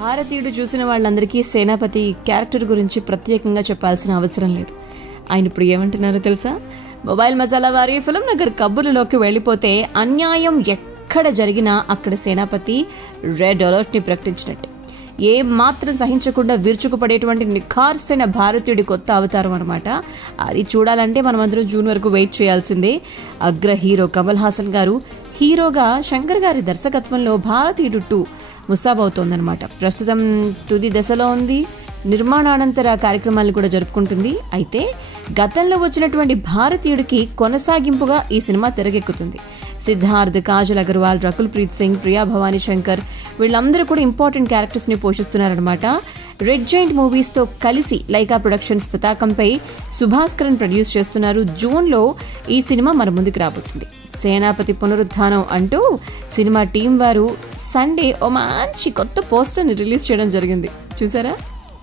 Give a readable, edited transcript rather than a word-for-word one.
భారతీయుడు చూసిన వాళ్ళందరికీ సేనాపతి క్యారెక్టర్ గురించి ప్రత్యేకంగా చెప్పాల్సిన అవసరం లేదు. ఆయన ఇప్పుడు ఏమంటున్నారో తెలుసా? మొబైల్ మసాలా వారి ఫిల్మ్ నగర్ కబుర్లలోకి వెళ్ళిపోతే అన్యాయం ఎక్కడ జరిగినా అక్కడ సేనాపతి రెడ్ అలర్ట్ ని ప్రకటించినట్టే. ఏ మాత్రం సహించకుండా విరుచుకుపడేటువంటి నిఖార్సైన భారతీయుడి కొత్త అవతారం అనమాట. అది చూడాలంటే మనమందరం జూన్ వరకు వెయిట్ చేయాల్సిందే. అగ్ర హీరో కమల్ హాసన్ గారు హీరోగా శంకర్ గారి దర్శకత్వంలో భారతీయుడు 2 ముస్తాబవుతోందనమాట. ప్రస్తుతం తుది దశలో ఉంది. నిర్మాణానంతర కార్యక్రమాలను కూడా జరుపుకుంటుంది. అయితే గతంలో వచ్చినటువంటి భారతీయుడికి కొనసాగింపుగా ఈ సినిమా తెరకెక్కుతుంది. సిద్ధార్థ్, కాజల్ అగర్వాల్, రకుల్ ప్రీత్ సింగ్, ప్రియా భవానీ శంకర్ వీళ్ళందరూ కూడా ఇంపార్టెంట్ క్యారెక్టర్స్ ని పోషిస్తున్నారనమాట. రెడ్ జైంట్ మూవీస్ తో కలిసి లైకా ప్రొడక్షన్స్ పతాకంపై సుభాస్కరన్ ప్రొడ్యూస్ చేస్తున్నారు. జూన్లో ఈ సినిమా మన ముందుకు రాబోతుంది. సేనాపతి పునరుద్ధానం అంటూ సినిమా టీం వారు సండే ఓ మంచి కొత్త పోస్టర్ని రిలీజ్ చేయడం జరిగింది. చూసారా?